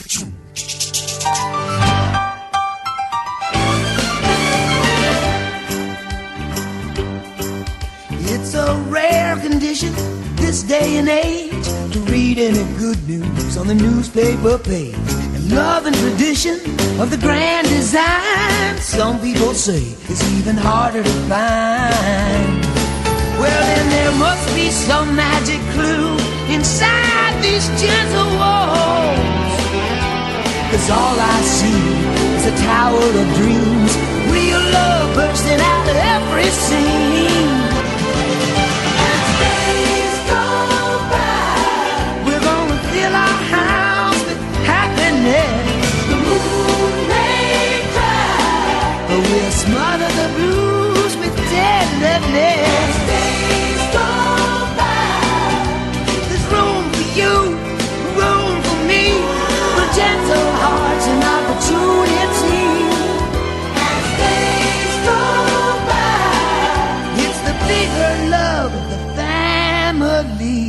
It's a rare condition this day and age to read any good news on the newspaper page. And love and tradition of the grand design, some people say it's even harder to find. Well, then there must be some magic clue inside these gentle walls. 'Cause all I see is a tower of dreams, real love bursting out of every scene. As days go by, we're gonna fill our house with happiness. The moon may cry, but we'll smother the blues with tenderness. As days go by, there's room for you, room for me, for gentle hearts and opportunity. As days go by, it's the bigger love of the family.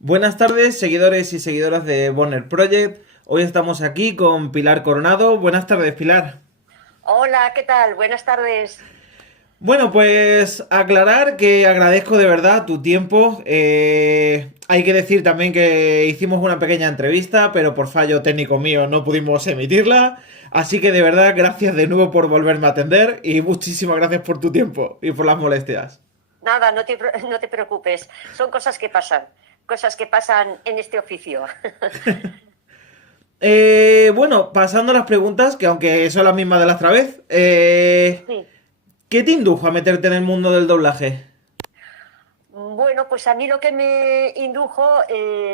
Buenas tardes, seguidores y seguidoras de Bonner Project. Hoy estamos aquí con Pilar Coronado. Buenas tardes, Pilar. Hola, ¿qué tal? Buenas tardes. Bueno, pues aclarar que agradezco de verdad tu tiempo. Hay que decir también que hicimos una pequeña entrevista, pero por fallo técnico mío no pudimos emitirla. Así que de verdad, gracias de nuevo por volverme a atender y muchísimas gracias por tu tiempo y por las molestias. Nada, no te preocupes. Son cosas que pasan en este oficio. Bueno, pasando a las preguntas, que aunque son las mismas de la otra vez, Sí. ¿qué te indujo a meterte en el mundo del doblaje? Bueno, pues a mí lo que me indujo,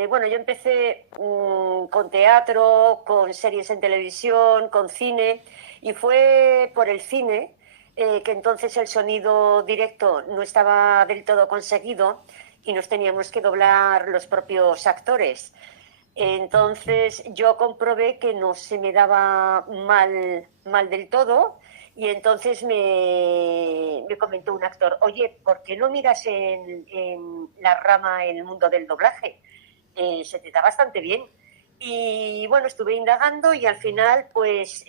bueno, yo empecé con teatro, con series en televisión, con cine, y fue por el cine, que entonces el sonido directo no estaba del todo conseguido y nos teníamos que doblar los propios actores. Entonces yo comprobé que no se me daba mal del todo. Y entonces me comentó un actor, oye, ¿por qué no miras en la rama, en el mundo del doblaje? Se te da bastante bien. Y bueno, estuve indagando y al final pues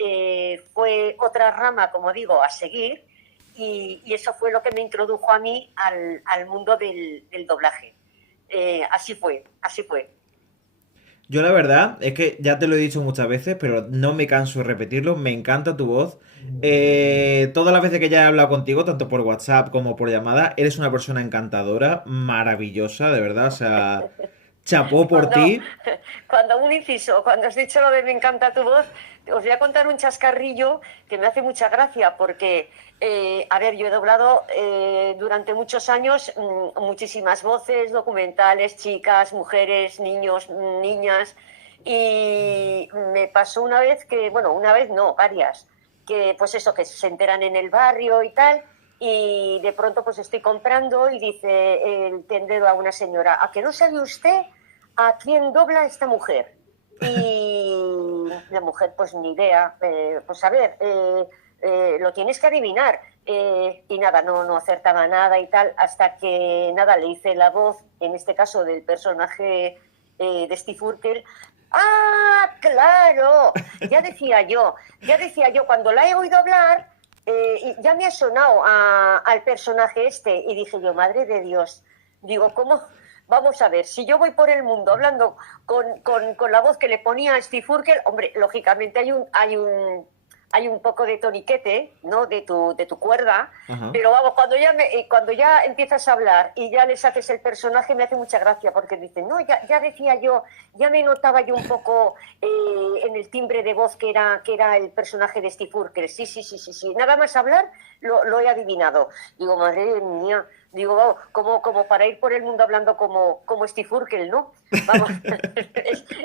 fue otra rama, como digo, a seguir. Y eso fue lo que me introdujo a mí al mundo del doblaje. Así fue. Yo la verdad es que ya te lo he dicho muchas veces, pero no me canso de repetirlo, me encanta tu voz. Todas las veces que ya he hablado contigo, tanto por WhatsApp como por llamada, eres una persona encantadora, maravillosa, de verdad, o sea, chapó por ti. Cuando un inciso, cuando has dicho lo de me encanta tu voz, os voy a contar un chascarrillo que me hace mucha gracia porque, a ver, yo he doblado durante muchos años muchísimas voces, documentales, chicas, mujeres, niños, niñas, y me pasó una vez que, bueno, una vez no, varias, que pues eso, que se enteran en el barrio y tal, y de pronto pues estoy comprando y dice el tendero a una señora, ¿a que no sabe usted a quién dobla esta mujer? Y la mujer, pues ni idea, pues a ver, lo tienes que adivinar. Y nada, no acertaba nada y tal, hasta que nada, le hice la voz, en este caso del personaje de Steve Urkel. ¡Ah, claro! Ya decía yo, cuando la he oído hablar, ya me ha sonado al personaje este, y dije yo, madre de Dios, digo, ¿cómo? Vamos a ver, si yo voy por el mundo hablando con la voz que le ponía a Steve Urkel, hombre, lógicamente hay un poco de toniquete, ¿no? de tu cuerda. Ajá. Pero vamos, cuando ya empiezas a hablar y ya les haces el personaje, me hace mucha gracia, porque dicen, no, ya decía yo, ya me notaba yo un poco en el timbre de voz que era el personaje de Steve Urkel. Sí, nada más hablar lo he adivinado. Digo, madre mía, digo, vamos, como para ir por el mundo hablando como Steve Urkel, ¿no? Vamos,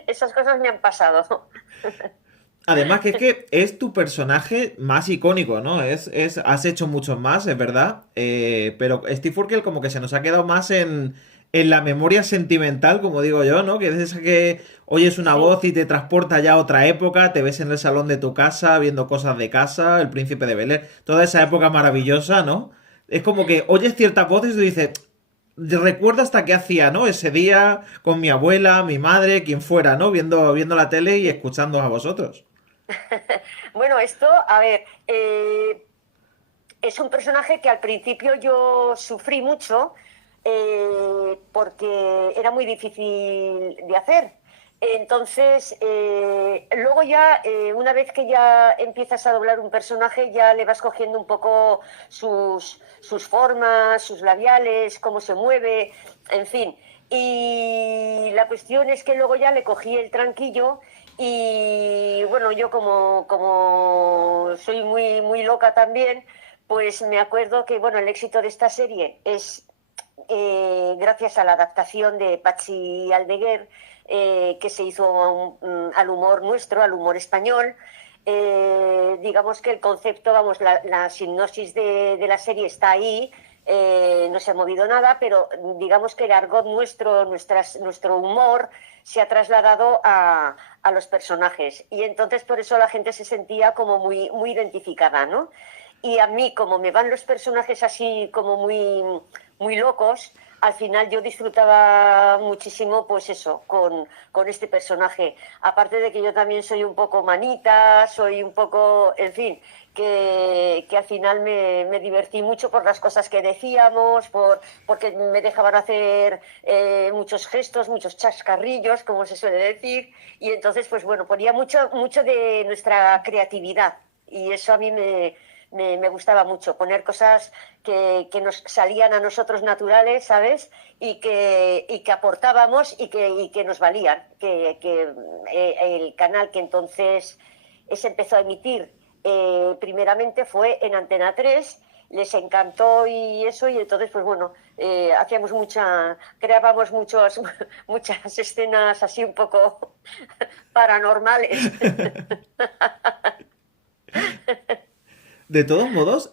esas cosas me han pasado. Además que es tu personaje más icónico, ¿no? Has hecho muchos más, es verdad, pero Steve Urkel como que se nos ha quedado más en la memoria sentimental, como digo yo, ¿no? Que es esa que oyes una voz y te transporta ya a otra época, te ves en el salón de tu casa, viendo cosas de casa, El Príncipe de Bel-Air, toda esa época maravillosa, ¿no? Es como que oyes ciertas voces y tú dices, recuerdo hasta qué hacía, ¿no? Ese día con mi abuela, mi madre, quien fuera, ¿no? Viendo la tele y escuchando a vosotros. Bueno, esto, a ver, es un personaje que al principio yo sufrí mucho porque era muy difícil de hacer. Entonces, luego ya, una vez que ya empiezas a doblar un personaje, ya le vas cogiendo un poco sus formas, sus labiales, cómo se mueve, en fin. Y la cuestión es que luego ya le cogí el tranquillo y bueno, yo como soy muy loca también, pues me acuerdo que bueno, el éxito de esta serie es gracias a la adaptación de Patxi Aldeguer, que se hizo al humor nuestro, al humor español. Digamos que el concepto, vamos, la sinopsis de la serie está ahí, no se ha movido nada, pero digamos que el argot nuestro, nuestro humor se ha trasladado a los personajes y entonces por eso la gente se sentía como muy identificada, ¿no? Y a mí, como me van los personajes así como muy locos, al final yo disfrutaba muchísimo, pues eso, con este personaje. Aparte de que yo también soy un poco manita, soy un poco, en fin, que al final me divertí mucho por las cosas que decíamos, porque me dejaban hacer muchos gestos, muchos chascarrillos, como se suele decir, y entonces, pues bueno, ponía mucho de nuestra creatividad, y eso a mí me gustaba mucho, poner cosas que nos salían a nosotros naturales, ¿sabes? Y que aportábamos y que nos valían. El canal que entonces se empezó a emitir primeramente fue en Antena 3, les encantó y eso, y entonces, pues bueno, creábamos muchas escenas así un poco paranormales. De todos modos,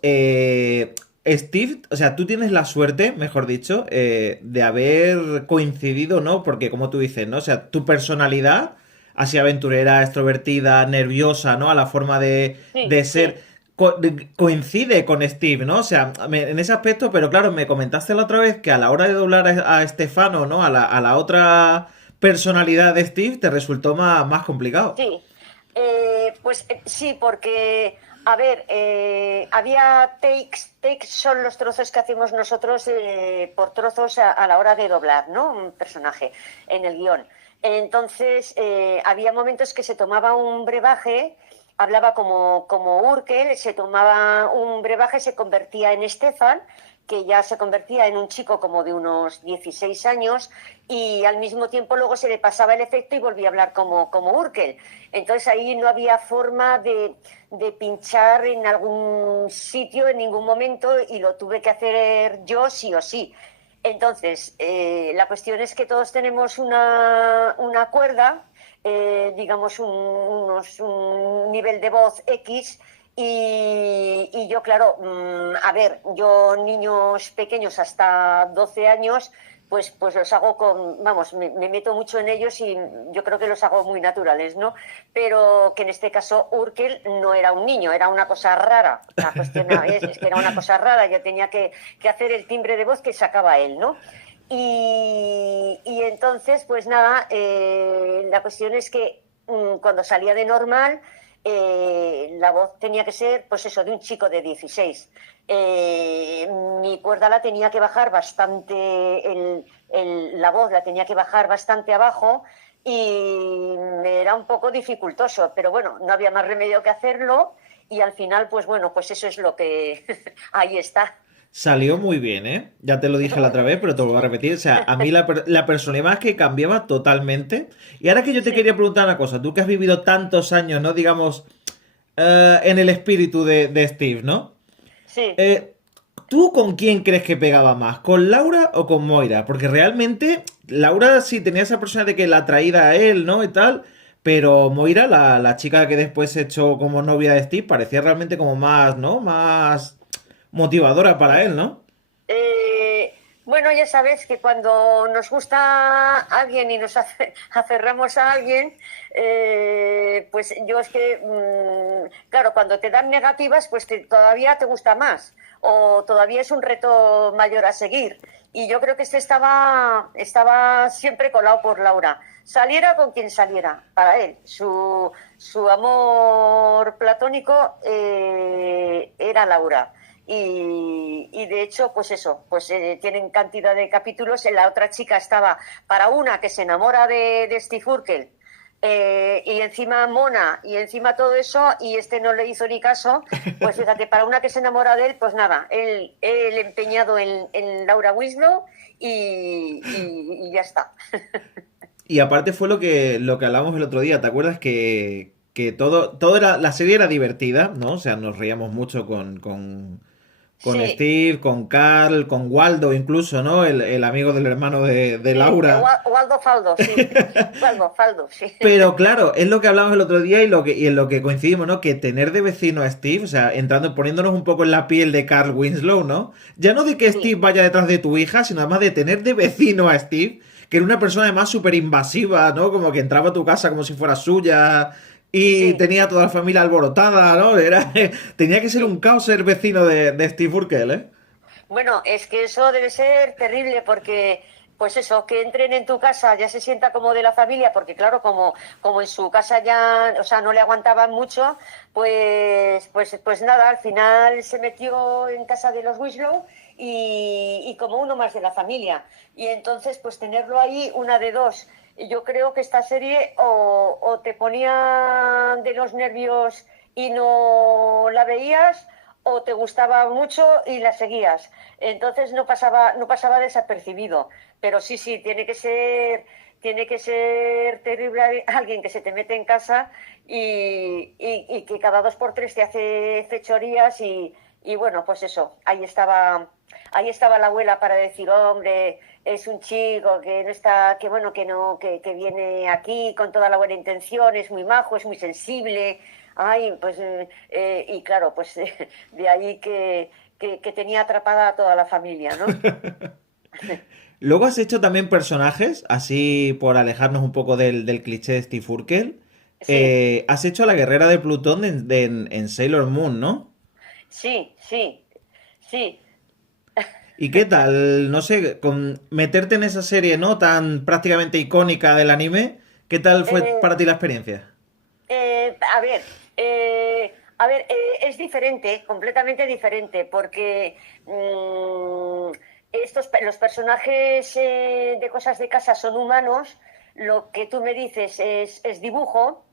Steve, o sea, tú tienes la suerte, mejor dicho, de haber coincidido, ¿no? Porque como tú dices, ¿no? O sea, tu personalidad, así aventurera, extrovertida, nerviosa, ¿no? A la forma Sí, de ser, sí. coincide con Steve, ¿no? O sea, en ese aspecto, pero claro, me comentaste la otra vez que a la hora de doblar a Estefano, ¿no? A la otra personalidad de Steve, te resultó más complicado. Sí, pues sí, porque, a ver, había takes son los trozos que hacemos nosotros por trozos a la hora de doblar, ¿no? Un personaje en el guión. Entonces, había momentos que se tomaba un brebaje, hablaba como Urkel, se tomaba un brebaje, se convertía en Estefan, que ya se convertía en un chico como de unos 16 años y al mismo tiempo luego se le pasaba el efecto y volvía a hablar como Urkel. Entonces ahí no había forma de pinchar en algún sitio en ningún momento y lo tuve que hacer yo sí o sí. Entonces, la cuestión es que todos tenemos una cuerda, digamos un nivel de voz X, y yo, claro, a ver, yo niños pequeños hasta 12 años, pues los hago vamos, me meto mucho en ellos y yo creo que los hago muy naturales, ¿no? Pero que en este caso Urkel no era un niño, era una cosa rara. La cuestión es que era una cosa rara, yo tenía que hacer el timbre de voz que sacaba él, ¿no? Y entonces, pues nada, la cuestión es que cuando salía de normal, la voz tenía que ser, pues eso, de un chico de 16. Mi cuerda la tenía que bajar bastante, la voz la tenía que bajar bastante abajo y me era un poco dificultoso, pero bueno, no había más remedio que hacerlo y al final, pues bueno, pues eso es lo que ahí está. Salió muy bien, ¿eh? Ya te lo dije la otra vez, pero te lo voy a repetir. O sea, a mí la personalidad es que cambiaba totalmente. Y ahora que yo te Sí, quería preguntar una cosa, tú que has vivido tantos años, ¿no? Digamos, en el espíritu de Steve, ¿no? sí. Eh, ¿Tú con quién crees que pegaba más? ¿Con Laura o con Moira? Porque realmente Laura sí tenía esa persona de que la traída a él, ¿no? Y tal. Pero Moira, la chica que después se echó como novia de Steve, parecía realmente como más, ¿no? Más motivadora para él, ¿no? Bueno, ya sabes que cuando nos gusta alguien y nos aferramos a alguien, pues yo es que, claro, cuando te dan negativas, pues todavía te gusta más. o todavía es un reto mayor a seguir. Y yo creo que este estaba siempre colado por Laura. Saliera con quien saliera, para él. Su amor platónico era Laura. Y de hecho, pues eso, pues tienen cantidad de capítulos. La otra chica estaba para una que se enamora de Steve Urkel, y encima mona, y encima todo eso, y este no le hizo ni caso. Pues fíjate, para una que se enamora de él, pues nada, él empeñado en Laura Winslow, y ya está. Y aparte fue lo que hablábamos el otro día, ¿te acuerdas que todo era, la serie era divertida, ¿no? O sea, nos reíamos mucho con Sí, Steve, con Carl, con Waldo incluso, ¿no? El amigo del hermano de sí, Laura. Waldo Faldo, sí. Waldo Faldo, sí. Pero claro, es lo que hablábamos el otro día y en lo que coincidimos, ¿no? Que tener de vecino a Steve, o sea, poniéndonos un poco en la piel de Carl Winslow, ¿no? Ya no de que Steve Sí, vaya detrás de tu hija, sino además de tener de vecino a Steve, que era una persona además súper invasiva, ¿no? Como que entraba a tu casa como si fuera suya y sí, tenía a toda la familia alborotada, ¿no? Tenía que ser un sí. caos ser vecino de Steve Urkel, ¿eh? Bueno, es que eso debe ser terrible porque, pues eso, que entren en tu casa ya se sienta como de la familia, porque claro, como en su casa ya, o sea, no le aguantaban mucho, pues nada, al final se metió en casa de los Winslow, y como uno más de la familia. Y entonces, pues tenerlo ahí, una de dos. Yo creo que esta serie o te ponía de los nervios y no la veías, o te gustaba mucho y la seguías. Entonces no pasaba desapercibido. Pero sí, sí, tiene que ser terrible alguien que se te mete en casa y que cada dos por tres te hace fechorías, y bueno, pues eso, ahí estaba la abuela para decir, hombre, es un chico que no está, que bueno, que no, que viene aquí con toda la buena intención, es muy majo, es muy sensible. Ay, pues, y claro, pues de ahí que tenía atrapada a toda la familia, ¿no? Luego has hecho también personajes, así por alejarnos un poco del cliché de Steve Urkel. Sí, Has hecho a la guerrera de Plutón en Sailor Moon, ¿no? sí, sí, sí. ¿Y qué tal? No sé, con meterte en esa serie, ¿no? Tan prácticamente icónica del anime, ¿qué tal fue Eh, para ti la experiencia? es diferente, completamente diferente, porque los personajes de Cosas de Casa son humanos. Lo que tú me dices es dibujo.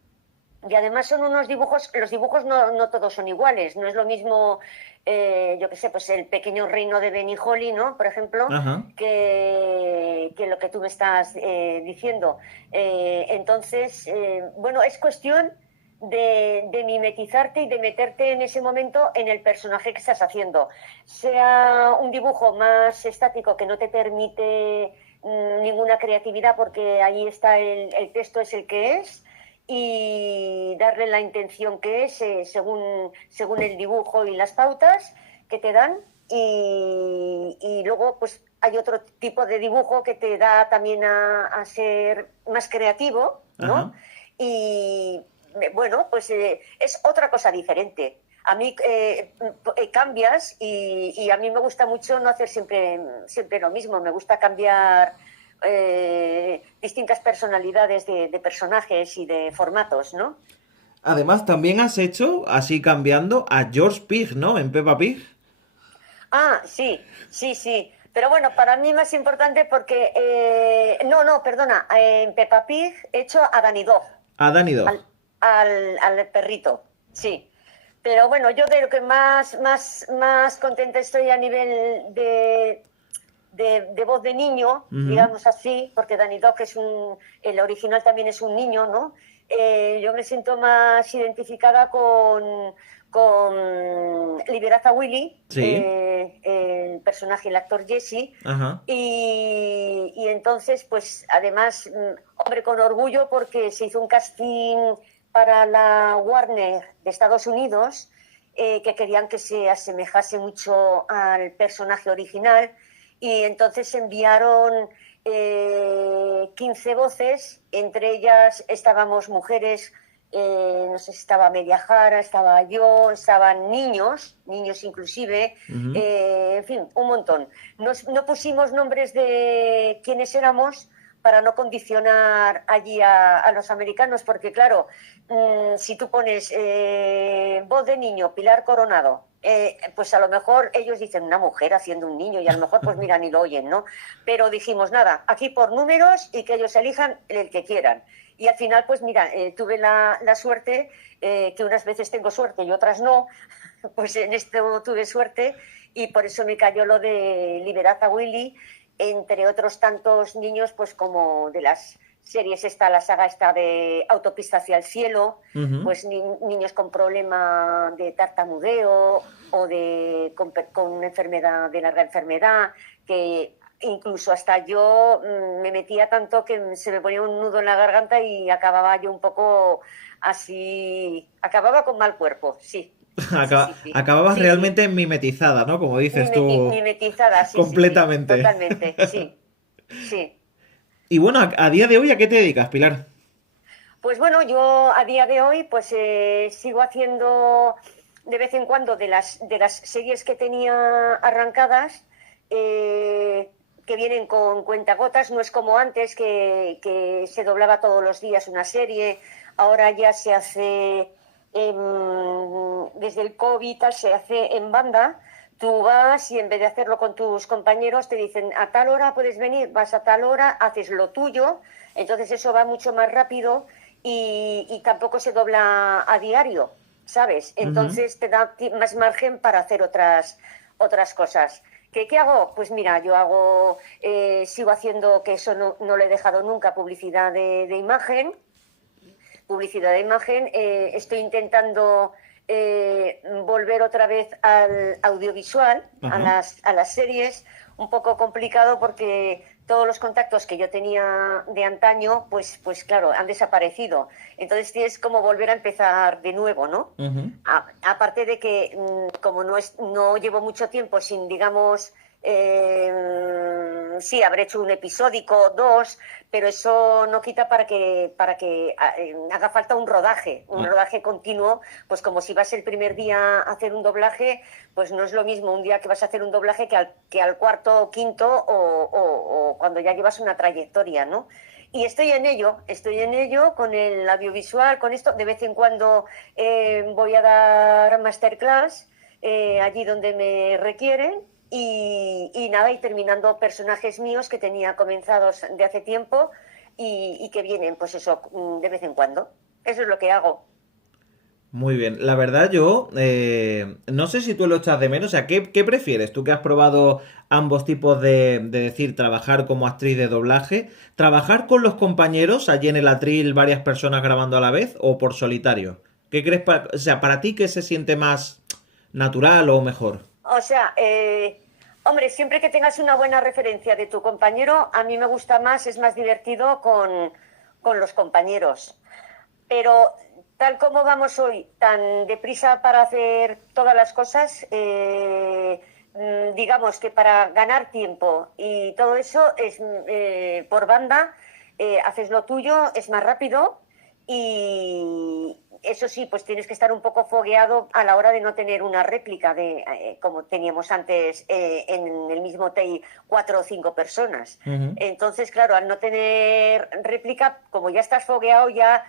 Y además son unos dibujos, los dibujos no todos son iguales, no es lo mismo, yo qué sé, pues el pequeño reino de Benny Holly, ¿no? Por ejemplo, Ajá. que lo que tú me estás diciendo. Entonces, bueno, es cuestión de mimetizarte y de meterte en ese momento en el personaje que estás haciendo. Sea un dibujo más estático que no te permite ninguna creatividad, porque ahí está el texto es el que es, y darle la intención que es, según el dibujo y las pautas que te dan. Y luego pues hay otro tipo de dibujo que te da también a ser más creativo, ¿no? Ajá. Y bueno, pues es otra cosa diferente. A mí cambias, y a mí me gusta mucho no hacer siempre lo mismo, me gusta cambiar distintas personalidades de personajes y de formatos, ¿no? Además, también has hecho, así cambiando, a George Pig, ¿no? En Peppa Pig. Ah, sí, sí, sí. Pero bueno, para mí más importante porque... no, no, perdona. En Peppa Pig he hecho a Danny Dog, A Danny Dog. al perrito, sí. Pero bueno, yo de lo que más contenta estoy a nivel de voz de niño, Ujú. digamos así, porque Danny Dog el original también es un niño, ¿no? Yo me siento más identificada con Liberaza Willy, Sí. el personaje, el actor Jesse. Ajá. Y entonces, pues además, hombre, con orgullo, porque se hizo un casting para la Warner de Estados Unidos, que querían que se asemejase mucho al personaje original, y entonces enviaron 15 voces, entre ellas estábamos mujeres no sé si estaba Media Jara, estaba yo, estaban niños inclusive, en fin, un montón. No pusimos nombres de quiénes éramos para no condicionar allí a los americanos, porque claro, si tú pones voz de niño, Pilar Coronado, pues a lo mejor ellos dicen una mujer haciendo un niño y a lo mejor pues mira, ni lo oyen, ¿no? Pero dijimos nada, aquí por números y que ellos elijan el que quieran. Y al final pues mira, tuve la suerte, que unas veces tengo suerte y otras no, pues en esto tuve suerte y por eso me cayó lo de Liberad a Willy, entre otros tantos niños, pues como de las series la saga esta de Autopista hacia el cielo, pues niños con problema de tartamudeo o con una enfermedad, de larga enfermedad, que incluso hasta yo me metía tanto que se me ponía un nudo en la garganta y acababa yo un poco así, acababa con mal cuerpo, sí. Acababas Sí, realmente mimetizada, ¿no? Como dices tú, mimetizada, sí, completamente. sí, totalmente, sí, sí. Y bueno, a día de hoy, ¿a qué te dedicas, Pilar? Pues bueno, yo a día de hoy pues sigo haciendo de vez en cuando de las series que tenía arrancadas, que vienen con cuentagotas, no es como antes que se doblaba todos los días una serie, ahora ya se hace, desde el COVID se hace en banda. Tú vas y en vez de hacerlo con tus compañeros te dicen a tal hora puedes venir, vas a tal hora, haces lo tuyo, entonces eso va mucho más rápido y tampoco se dobla a diario, ¿sabes? Entonces te da más margen para hacer otras cosas. ¿Qué hago? Pues mira, yo sigo haciendo, que eso no lo he dejado nunca, publicidad de imagen. Estoy intentando volver otra vez al audiovisual, a las series, un poco complicado porque todos los contactos que yo tenía de antaño, pues claro, han desaparecido. Entonces tienes como volver a empezar de nuevo, ¿no? Aparte de que como no llevo mucho tiempo sin, digamos, sí, habré hecho un episódico, 2, pero eso no quita para que haga falta un rodaje continuo, pues como si vas el primer día a hacer un doblaje, pues no es lo mismo un día que vas a hacer un doblaje que al cuarto o quinto o cuando ya llevas una trayectoria, ¿no? Y estoy en ello con el audiovisual, con esto. De vez en cuando voy a dar masterclass allí donde me requieren. Y nada, y terminando personajes míos que tenía comenzados de hace tiempo y que vienen, pues eso, de vez en cuando. Eso es lo que hago. Muy bien, la verdad yo no sé si tú lo echas de menos, o sea, ¿qué prefieres? Tú que has probado ambos tipos de decir, trabajar como actriz de doblaje, trabajar con los compañeros allí en el atril, varias personas grabando a la vez, o por solitario. ¿Qué crees, o sea, para ti qué se siente más natural o mejor? O sea, hombre, siempre que tengas una buena referencia de tu compañero, a mí me gusta más, es más divertido con los compañeros. Pero tal como vamos hoy, tan deprisa para hacer todas las cosas, digamos que para ganar tiempo y todo eso es por banda, haces lo tuyo, es más rápido y eso sí, pues tienes que estar un poco fogueado a la hora de no tener una réplica de como teníamos antes en el mismo take 4 o 5 personas. Entonces, claro, al no tener réplica, como ya estás fogueado, ya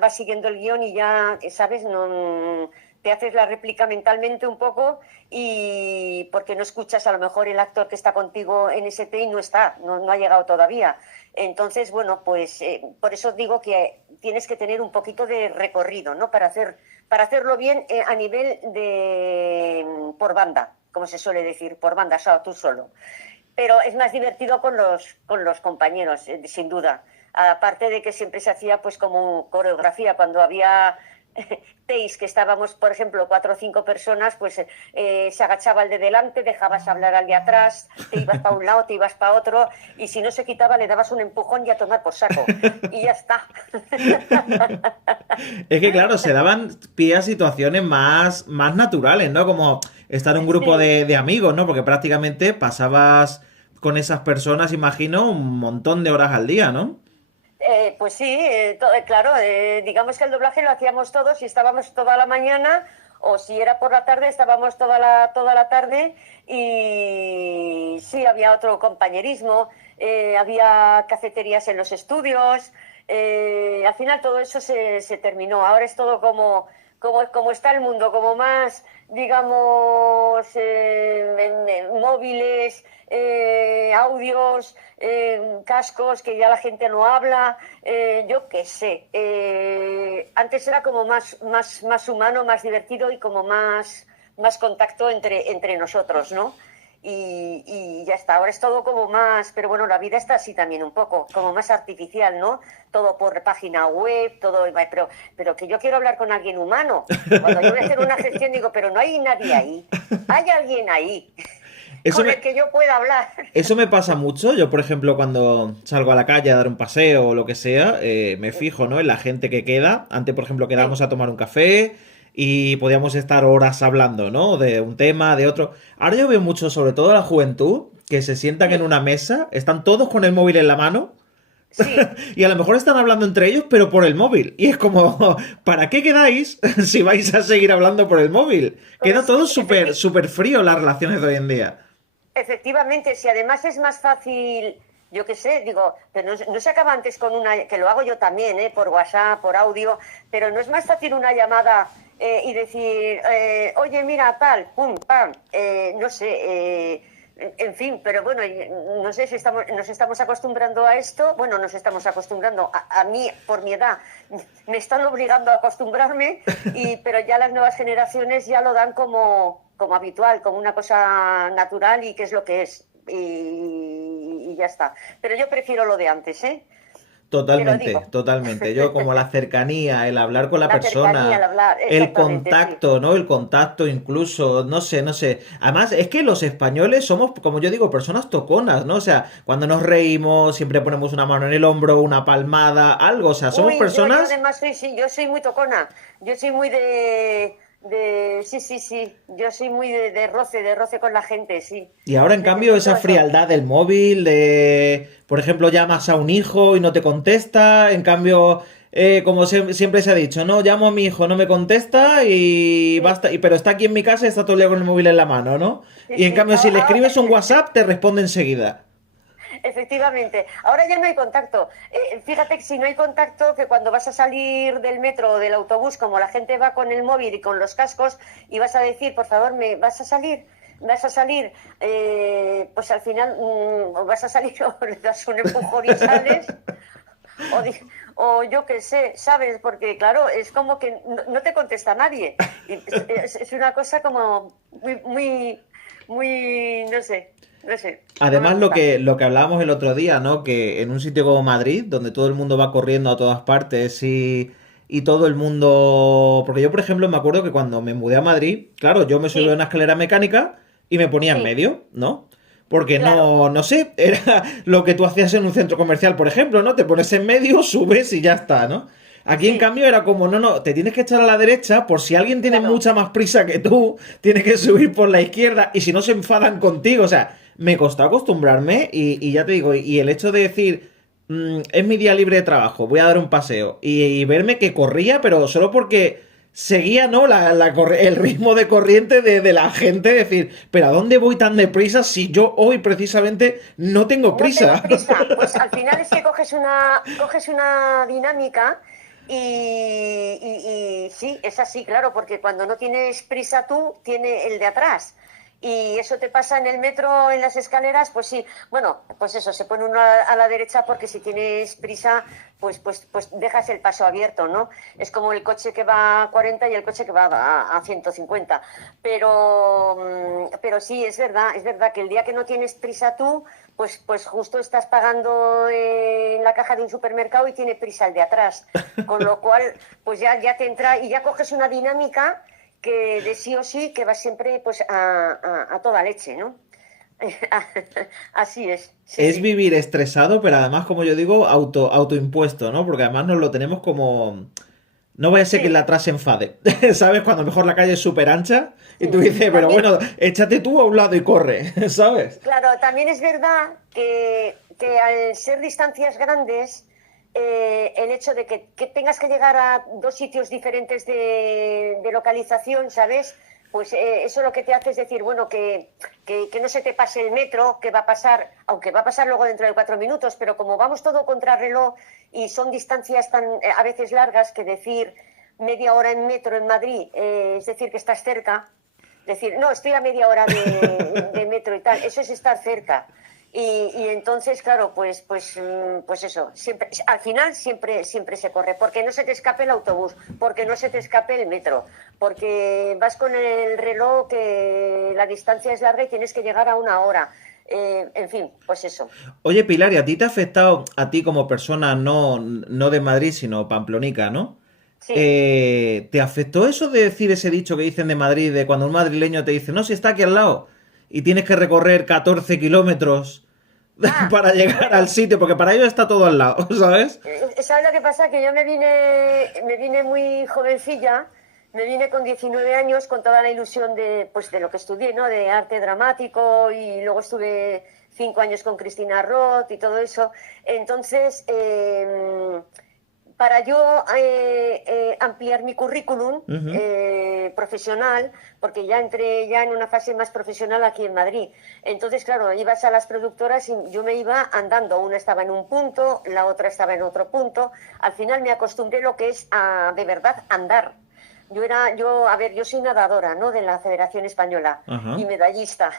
vas siguiendo el guión y ya, ¿sabes? No te haces la réplica mentalmente un poco y porque no escuchas a lo mejor el actor que está contigo en ese take no ha llegado todavía. Entonces, bueno, pues por eso digo que tienes que tener un poquito de recorrido, ¿no? Para hacerlo bien a nivel de por banda, como se suele decir, por banda, o sea, tú solo. Pero es más divertido con los compañeros, sin duda. Aparte de que siempre se hacía pues como coreografía, cuando había takes que estábamos, por ejemplo, 4 o 5 personas, pues se agachaba el de delante, dejabas hablar al de atrás, te ibas para un lado, te ibas para otro, y si no se quitaba le dabas un empujón y a tomar por saco. Y ya está. Es que claro, se daban pie a situaciones más naturales, ¿no? Como estar en un grupo de amigos, ¿no? Porque prácticamente pasabas con esas personas, imagino, un montón de horas al día, ¿no? Pues sí, claro, digamos que el doblaje lo hacíamos todos y estábamos toda la mañana, o si era por la tarde estábamos toda la tarde, y sí, había otro compañerismo, había cafeterías en los estudios, al final todo eso se terminó. Ahora es todo como está el mundo, como más, digamos, móviles, audios, cascos, que ya la gente no habla, yo qué sé. Antes era como más humano, más divertido y como más contacto entre nosotros, ¿no? Y ya está, ahora es todo como más, pero bueno, la vida está así también un poco, como más artificial, ¿no? Todo por página web, todo, pero que yo quiero hablar con alguien humano. Cuando yo voy a hacer una gestión digo, pero no hay nadie ahí, hay alguien ahí con el que yo pueda hablar. Eso me pasa mucho. Yo, por ejemplo, cuando salgo a la calle a dar un paseo o lo que sea, me fijo, ¿no? En la gente que queda. Antes, por ejemplo, quedábamos a tomar un café y podíamos estar horas hablando, ¿no? De un tema, de otro. Ahora yo veo mucho, sobre todo a la juventud, que se sientan en una mesa, están todos con el móvil en la mano. Sí. Y a lo mejor están hablando entre ellos, pero por el móvil. Y es como, ¿para qué quedáis si vais a seguir hablando por el móvil? Queda todo súper frío las relaciones de hoy en día. Efectivamente, si además es más fácil, yo qué sé, digo, pero no se acaba antes con que lo hago yo también, por WhatsApp, por audio, pero no es más fácil una llamada y decir, oye, mira, tal, pum, pam, no sé, en fin, pero bueno, no sé si nos estamos acostumbrando a esto. Bueno, nos estamos acostumbrando, a mí, por mi edad, me están obligando a acostumbrarme, pero ya las nuevas generaciones ya lo dan como habitual, como una cosa natural y que es lo que es. Y ya está. Pero yo prefiero lo de antes, ¿eh? Totalmente. Yo como la cercanía, el hablar con la persona, cercanía, el hablar, el exactamente, contacto, sí. ¿no? El contacto incluso, no sé. Además, es que los españoles somos, como yo digo, personas toconas, ¿no? O sea, cuando nos reímos, siempre ponemos una mano en el hombro, una palmada, algo. O sea, somos Uy, yo personas. además yo soy muy tocona. Yo soy muy sí. Yo soy muy de roce con la gente, sí. Y ahora, en cambio, Necesito esa eso. frialdad del móvil, por ejemplo, llamas a un hijo y no te contesta, en cambio, como siempre se ha dicho, no, llamo a mi hijo, no me contesta y Sí, basta, pero está aquí en mi casa y está todo el día con el móvil en la mano, ¿no? sí, Y en sí. cambio, si le escribes un WhatsApp, te responde enseguida. Efectivamente. Ahora ya no hay contacto. Fíjate que si no hay contacto, que cuando vas a salir del metro o del autobús, como la gente va con el móvil y con los cascos, y vas a decir, por favor, ¿me vas a salir? ¿Vas a salir? Pues al final vas a salir o le das un empujón y sales, o yo qué sé, ¿sabes? Porque claro, es como que no te contesta nadie. Y es una cosa como muy, no sé, no me Además, gusta. lo que hablábamos el otro día, ¿no? Que en un sitio como Madrid, donde todo el mundo va corriendo a todas partes y todo el mundo. Porque yo, por ejemplo, me acuerdo que cuando me mudé a Madrid, claro, yo me subí a Sí, una escalera mecánica y me ponía en sí, medio, ¿no? Porque claro. no sé, era lo que tú hacías en un centro comercial, por ejemplo, ¿no? Te pones en medio, subes y ya está, ¿no? Aquí en Sí, cambio era como, no, te tienes que echar a la derecha por si alguien tiene claro. mucha más prisa que tú, tienes que subir por la izquierda y si no se enfadan contigo, o sea, me costó acostumbrarme y ya te digo, y el hecho de decir, es mi día libre de trabajo, voy a dar un paseo y verme que corría, pero solo porque seguía, ¿no? El ritmo de corriente de la gente, decir, pero ¿a dónde voy tan deprisa si yo hoy precisamente no tengo No tengo prisa? prisa. Pues al final es que coges una dinámica y sí, es así, claro, porque cuando no tienes prisa tú, tiene el de atrás. Y eso te pasa en el metro, en las escaleras, pues sí. Bueno, pues eso, se pone uno a la derecha porque si tienes prisa, pues dejas el paso abierto, ¿no? Es como el coche que va a 40 y el coche que va a 150. Pero sí, es verdad que el día que no tienes prisa tú, pues justo estás pagando en la caja de un supermercado y tiene prisa el de atrás. Con lo cual, pues ya te entra y ya coges una dinámica que de sí o sí que va siempre pues a toda leche, ¿no? Así es, sí, Es sí. vivir estresado, pero además, como yo digo, autoimpuesto, ¿no? Porque además nos lo tenemos como. No vaya a ser que el de Sí, atrás se enfade, ¿sabes? Cuando a lo mejor la calle es súper ancha y tú sí. dices, pero También, bueno, échate tú a un lado y corre, ¿sabes? claro, también es verdad que al ser distancias grandes, el hecho de que tengas que llegar a dos sitios diferentes de localización, ¿sabes? Pues eso lo que te hace es decir, bueno, que no se te pase el metro, que va a pasar, aunque va a pasar luego dentro de 4 minutos, pero como vamos todo contrarreloj y son distancias tan a veces largas, que decir media hora en metro en Madrid, es decir, que estás cerca, decir, no, estoy a media hora de metro y tal, eso es estar cerca. Y entonces, claro, pues eso, siempre, al final siempre se corre, porque no se te escape el autobús, porque no se te escape el metro, porque vas con el reloj que la distancia es larga y tienes que llegar a una hora. En fin, pues eso. Oye, Pilar, ¿y a ti te ha afectado, a ti como persona no de Madrid, sino pamplonica, ¿no? Sí. ¿Te afectó eso de decir ese dicho que dicen de Madrid, de cuando un madrileño te dice, no, si está aquí al lado, y tienes que recorrer 14 kilómetros Ah, para llegar al bueno. sitio, porque para ellos está todo al lado, ¿sabes? ¿Sabes lo que pasa? Que yo me vine muy jovencilla, me vine con 19 años con toda la ilusión pues, de lo que estudié, ¿no? De arte dramático, y luego estuve 5 años con Cristina Roth y todo eso. Entonces, para yo ampliar mi currículum Ujú. profesional, porque ya entré ya en una fase más profesional aquí en Madrid. Entonces, claro, ibas a las productoras y yo me iba andando. Una estaba en un punto, la otra estaba en otro punto. Al final me acostumbré lo que es a, de verdad, andar. Yo soy nadadora, ¿no? De la Federación Española y Ajá. medallista.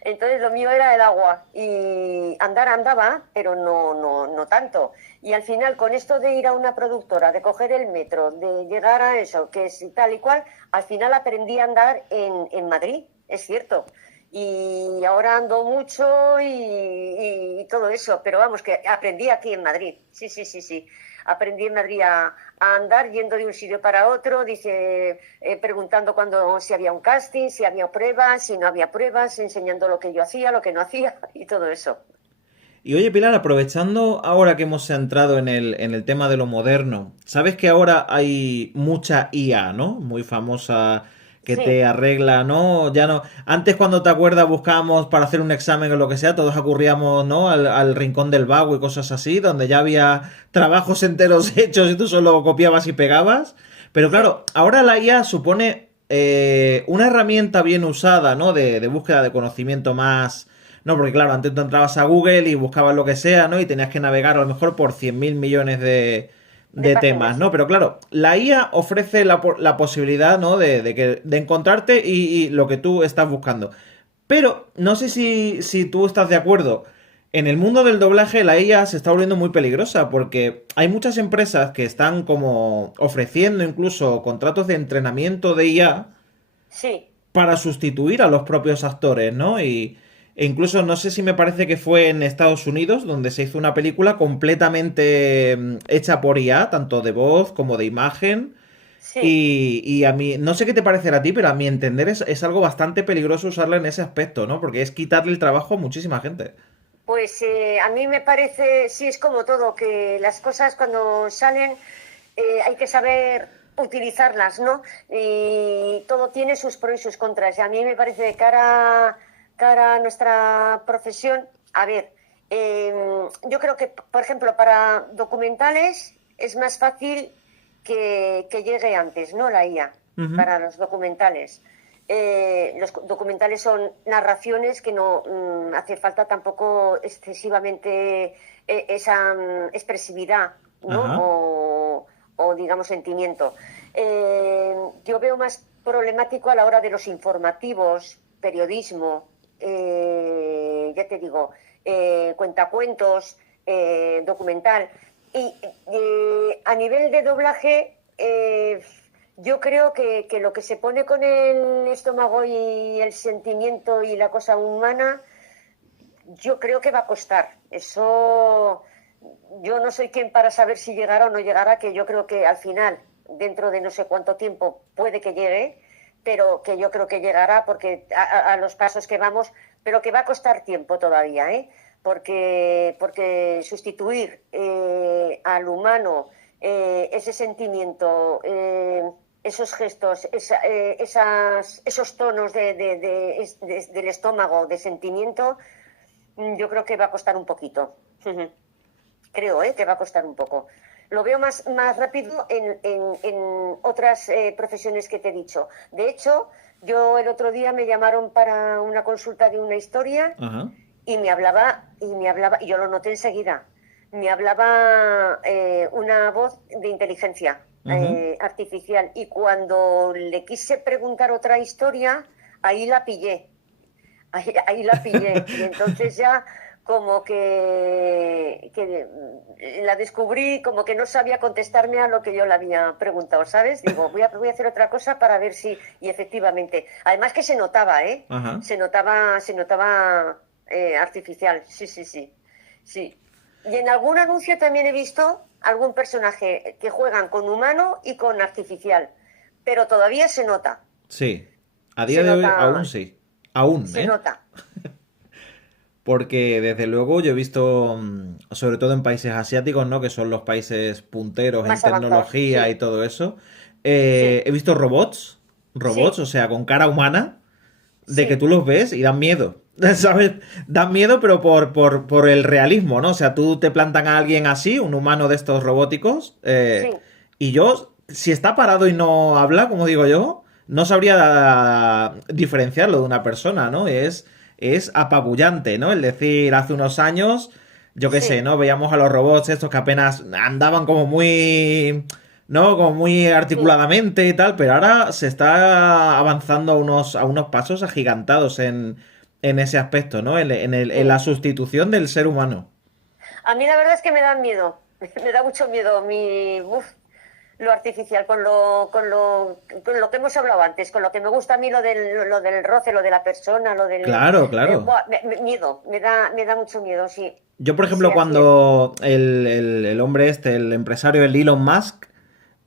Entonces lo mío era el agua y andar andaba, pero no tanto. Y al final, con esto de ir a una productora, de coger el metro, de llegar a eso, que es tal y cual, al final aprendí a andar en Madrid, es cierto. Y ahora ando mucho y todo eso, pero vamos, que aprendí aquí en Madrid. Sí, sí, sí, sí. Aprendí en Madrid a andar yendo de un sitio para otro, dice, preguntando si había un casting, si había pruebas, si no había pruebas, enseñando lo que yo hacía, lo que no hacía y todo eso. Y oye, Pilar, aprovechando ahora que hemos entrado en el tema de lo moderno, sabes que ahora hay mucha IA, ¿no? Muy famosa que te Sí, arregla, ¿no? Ya no. Antes, cuando te acuerdas, buscábamos para hacer un examen o lo que sea, todos acurríamos, ¿no? Al rincón del vago y cosas así, donde ya había trabajos enteros hechos y tú solo copiabas y pegabas. Pero sí, claro, ahora la IA supone una herramienta bien usada, ¿no? De búsqueda de conocimiento más. No, porque claro, antes tú entrabas a Google y buscabas lo que sea, ¿no? Y tenías que navegar a lo mejor por 100.000 millones de de temas, páginas. ¿no? Pero claro, la IA ofrece la posibilidad, ¿no? De encontrarte y lo que tú estás buscando. Pero no sé si tú estás de acuerdo. En el mundo del doblaje la IA se está volviendo muy peligrosa porque hay muchas empresas que están como ofreciendo incluso contratos de entrenamiento de IA Sí, para sustituir a los propios actores, ¿no? E incluso no sé si me parece que fue en Estados Unidos donde se hizo una película completamente hecha por IA, tanto de voz como de imagen. sí. Y a mí, no sé qué te parecerá a ti, pero a mi entender es algo bastante peligroso usarla en ese aspecto, ¿no? Porque es quitarle el trabajo a muchísima gente. Pues a mí me parece, sí, es como todo, que las cosas cuando salen hay que saber utilizarlas, ¿no? Y todo tiene sus pros y sus contras. Y a mí me parece de cara a nuestra profesión, a ver, yo creo que, por ejemplo, para documentales es más fácil que llegue antes, ¿no? La IA, Ujú. para los documentales. Los documentales son narraciones que no hace falta tampoco excesivamente esa expresividad, ¿no? Ajá. O, digamos, sentimiento. Yo veo más problemático a la hora de los informativos, periodismo, ya te digo, cuentacuentos, documental. Y a nivel de doblaje, yo creo que lo que se pone con el estómago y el sentimiento y la cosa humana, yo creo que va a costar. Eso, yo no soy quien para saber si llegará o no llegará, que yo creo que al final, dentro de no sé cuánto tiempo, puede que llegue, pero que yo creo que llegará porque a los pasos que vamos, pero que va a costar tiempo todavía, ¿eh? Porque sustituir al humano ese sentimiento, esos gestos, esos tonos del estómago, de sentimiento, yo creo que va a costar un poquito. creo, que va a costar un poco. Lo veo más rápido en otras profesiones que te he dicho. De hecho, yo el otro día me llamaron para una consulta de una historia. Ajá. Y me hablaba, y yo lo noté enseguida, me hablaba una voz de inteligencia artificial, y cuando le quise preguntar otra historia, ahí la pillé, y entonces ya como que la descubrí, como que no sabía contestarme a lo que yo le había preguntado, ¿sabes? Digo, voy a hacer otra cosa para ver si, y efectivamente, además que se notaba, Ajá. se notaba artificial, sí. Y en algún anuncio también he visto algún personaje que juegan con humano y con artificial, pero todavía se nota. Sí. A día Se de hoy nota, aún sí. Aún, se nota. Porque desde luego yo he visto, sobre todo en países asiáticos, ¿no? Que son los países punteros en Más avanzados, tecnología y sí, todo eso. sí, He visto robots, sí, o sea, con cara humana, de que sí, tú los ves y dan miedo. ¿Sabes? Dan miedo, pero por el realismo, ¿no? O sea, tú te plantan a alguien así, un humano de estos robóticos, sí, y yo, si está parado y no habla, como digo yo, no sabría diferenciarlo de una persona, ¿no? Es apabullante, ¿no? El decir, hace unos años, yo qué sé, sí. ¿no? Veíamos a los robots estos que apenas andaban como muy, ¿no? Como muy Sí. articuladamente y tal, pero ahora se está avanzando a unos pasos agigantados en ese aspecto, ¿no? En la Sí. sustitución del ser humano. A mí la verdad es que me da miedo, me da mucho miedo lo artificial, con lo que hemos hablado antes, con lo que me gusta a mí lo del roce, lo de la persona, lo del... Claro, claro. buah, miedo, me da mucho miedo, sí. Yo, por Sí, ejemplo, así es. cuando el hombre este, el empresario, el Elon Musk, Sí.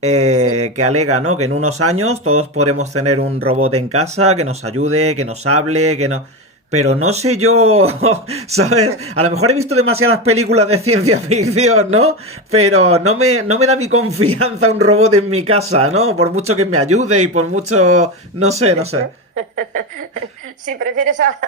que alega, ¿no? Que en unos años todos podremos tener un robot en casa que nos ayude, que nos hable, que no... Pero no sé yo, ¿sabes? A lo mejor he visto demasiadas películas de ciencia ficción, ¿no? Pero no me da mi confianza un robot en mi casa, ¿no? Por mucho que me ayude y por mucho... No sé, no sé. Sí, prefieres a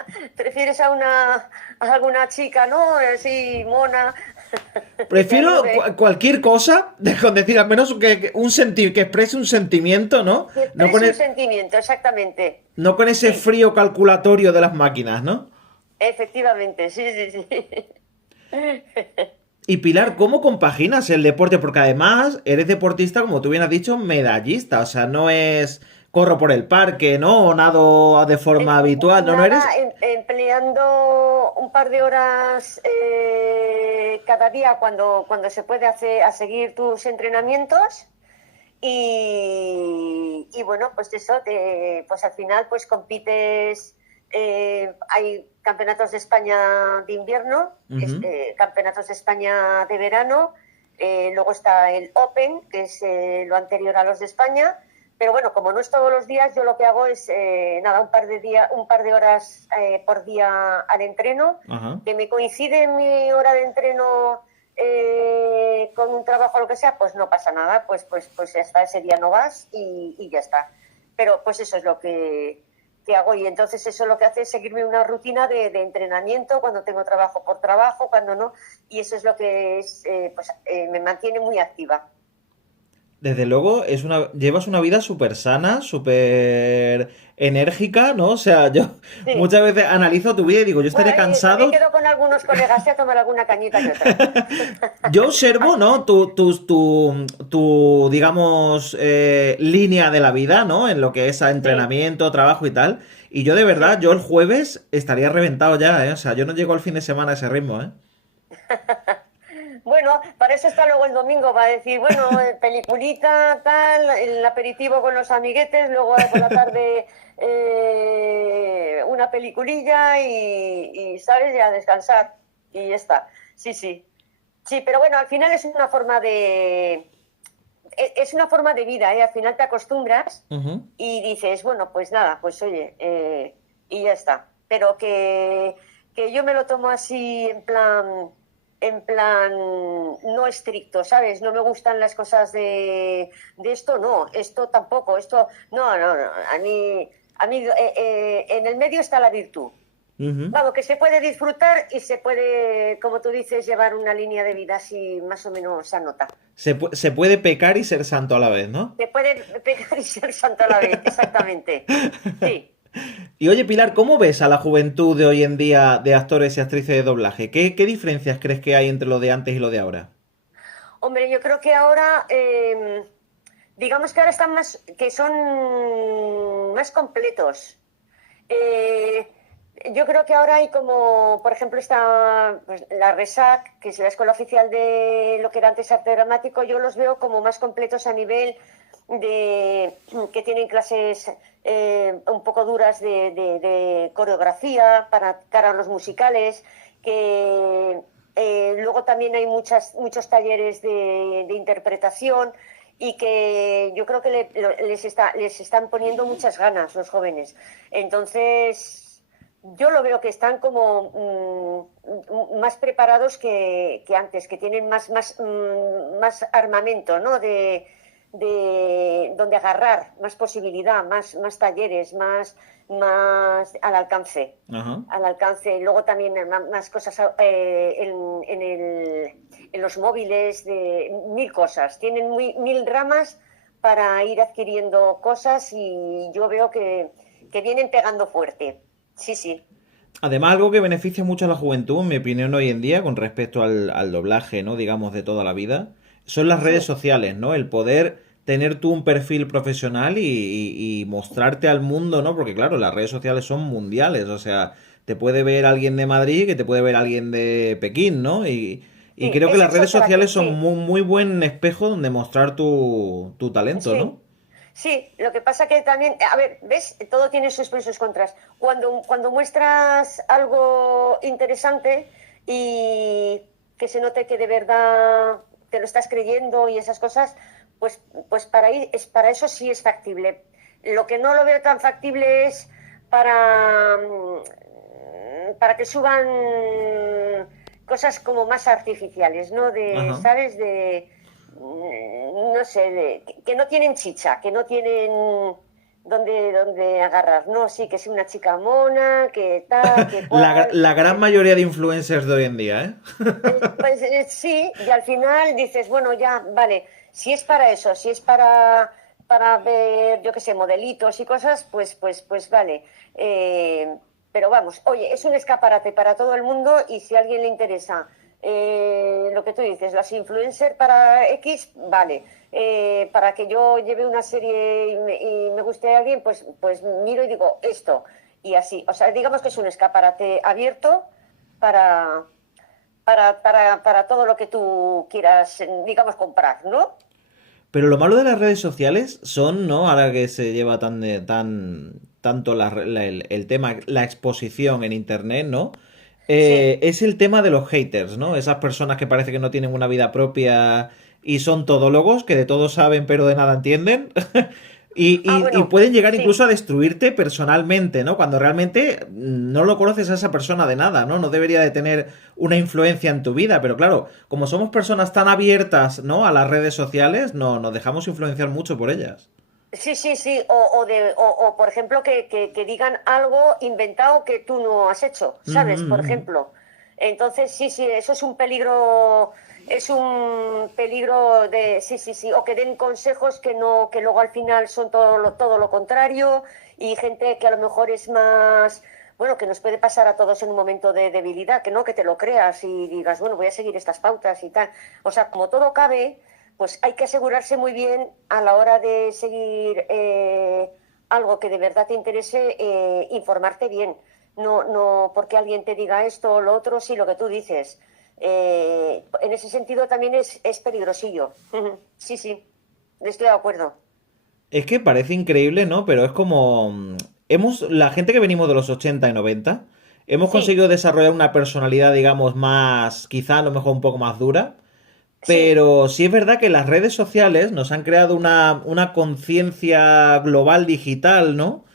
alguna chica, ¿no? Sí, mona, que te Prefiero ayude, cualquier cosa, con decir al menos que exprese un sentimiento, ¿no? que No con, exprese un sentimiento, exactamente. no con ese Sí, frío calculatorio de las máquinas, ¿no? efectivamente, sí. Y Pilar, ¿cómo compaginas el deporte? Porque además eres deportista, como tú bien has dicho, medallista. O sea, no es corro por el parque, ¿no? O nado de forma habitual. No, no eres. Nada, empleando un par de horas cada día cuando se puede a seguir tus entrenamientos. Y bueno, pues eso, pues al final pues compites, hay campeonatos de España de invierno, Ujú. campeonatos de España de verano, luego está el Open, que es lo anterior a los de España, pero bueno, como no es todos los días, yo lo que hago es nada, un par de horas por día al entreno, Ajá. que me coincide mi hora de entreno con un trabajo o lo que sea, pues no pasa nada, pues ya está, ese día no vas y ya está. Pero pues eso es lo que hago, y entonces eso lo que hace es seguirme una rutina de entrenamiento cuando tengo trabajo por trabajo, cuando no, y eso es lo que me mantiene muy activa. Desde luego, llevas una vida súper sana, súper enérgica, ¿no? O sea, yo Sí. muchas veces analizo tu vida y digo, yo Bueno, estaré y también cansado. quedo con algunos colegas a tomar alguna cañita que otra. Yo observo, ¿no? Digamos, línea de la vida, ¿no? En lo que es a Sí, entrenamiento, trabajo y tal. Y yo de verdad, sí. yo el jueves estaría reventado ya, ¿eh? O sea, yo no llego al fin de semana a ese ritmo, ¿eh? Bueno, para eso está luego el domingo, para decir, bueno, peliculita, tal, el aperitivo con los amiguetes, luego por la tarde una peliculilla y, ¿sabes? Ya descansar y ya está. Sí, sí. Sí, pero bueno, al final es una forma de vida, ¿eh? Al final te acostumbras Ujú. y dices, bueno, pues nada, pues oye, y ya está. Pero que yo me lo tomo así en plan no estricto, ¿sabes? No me gustan las cosas de esto, no, esto tampoco, esto, no, a mí en el medio está la virtud. Ujú. Vamos, que se puede disfrutar y se puede, como tú dices, llevar una línea de vida así más o menos sanota. Se puede pecar y ser santo a la vez, ¿no? Se puede pecar y ser santo a la vez, exactamente. Sí. Y oye, Pilar, ¿cómo ves a la juventud de hoy en día de actores y actrices de doblaje? ¿Qué diferencias crees que hay entre lo de antes y lo de ahora? Hombre, yo creo que ahora, digamos que ahora están más, que son más completos. Eh, yo creo que ahora hay como, por ejemplo, está pues, la RESAC, que es la escuela oficial de lo que era antes arte dramático, yo los veo como más completos a nivel de que tienen clases un poco duras de coreografía para cara a los musicales, que luego también hay muchos talleres de interpretación y que yo creo que les están poniendo muchas ganas los jóvenes. Entonces, yo lo veo que están como más preparados que antes, que tienen más armamento, ¿no? De donde agarrar, más posibilidad, más talleres, más al alcance. Ajá. Al alcance. Luego también más cosas en los móviles, de mil cosas. Tienen mil ramas para ir adquiriendo cosas y yo veo que vienen pegando fuerte. Sí, sí. Además, algo que beneficia mucho a la juventud, en mi opinión, hoy en día, con respecto al doblaje, ¿no? Digamos, de toda la vida, son las redes Sí, sociales, ¿no? El poder tener tú un perfil profesional y mostrarte al mundo, ¿no? Porque claro, las redes sociales son mundiales, o sea, te puede ver alguien de Madrid que te puede ver alguien de Pekín, ¿no? Y sí, creo que es las redes exactamente, sociales son sí. muy buen espejo donde mostrar tu talento, ¿no? Sí, sí, lo que pasa que también, a ver, ¿ves? Todo tiene sus pros y sus contras. Cuando muestras algo interesante y que se note que de verdad te lo estás creyendo y esas cosas, pues para eso sí es factible. Lo que no lo veo tan factible es para que suban cosas como más artificiales, ¿no? Ajá. ¿Sabes? No sé, que no tienen chicha, que no tienen donde agarrar, ¿no? Sí, que es una chica mona, que tal, que cual. La gran mayoría de influencers de hoy en día, ¿eh? Sí, y al final dices, bueno, ya, vale, si es para eso, si es para ver, yo qué sé, modelitos y cosas, pues vale. Pero vamos, oye, es un escaparate para todo el mundo y si a alguien le interesa lo que tú dices, las influencers para X, vale. Para que yo lleve una serie y me guste a alguien, pues miro y digo esto. Y así, o sea, digamos que es un escaparate abierto para para todo lo que tú quieras, digamos, comprar, ¿no? Pero lo malo de las redes sociales son, ¿no? Ahora que se lleva tanto el tema, la exposición en internet, ¿no? Sí. Es el tema de los haters, ¿no? Esas personas que parece que no tienen una vida propia y son todólogos, que de todo saben pero de nada entienden. Y Bueno, pueden llegar incluso sí. a destruirte personalmente, ¿no? Cuando realmente no lo conoces a esa persona de nada, ¿no? No debería de tener una influencia en tu vida, pero claro, como somos personas tan abiertas, ¿no? A las redes sociales, no, nos dejamos influenciar mucho por ellas. Sí, sí, sí. O, por ejemplo, que digan algo inventado que tú no has hecho, Ujú, ¿sabes? Por ujú. ejemplo. Entonces, sí, sí, eso es un peligro de, sí, sí, sí. O que den consejos que no, que luego al final son todo lo contrario y gente que a lo mejor es más, bueno, que nos puede pasar a todos en un momento de debilidad, que no, que te lo creas y digas, bueno, voy a seguir estas pautas y tal. O sea, como todo cabe pues hay que asegurarse muy bien a la hora de seguir algo que de verdad te interese, informarte bien. No porque alguien te diga esto o lo otro, sí, lo que tú dices. En ese sentido también es peligrosillo. Sí, sí, estoy de acuerdo. Es que parece increíble, ¿no? Pero es como... la gente que venimos de los 80 y 90, hemos Sí, conseguido desarrollar una personalidad, digamos, más, quizá a lo mejor un poco más dura. sí, Pero sí es verdad que las redes sociales nos han creado una conciencia global digital, ¿no?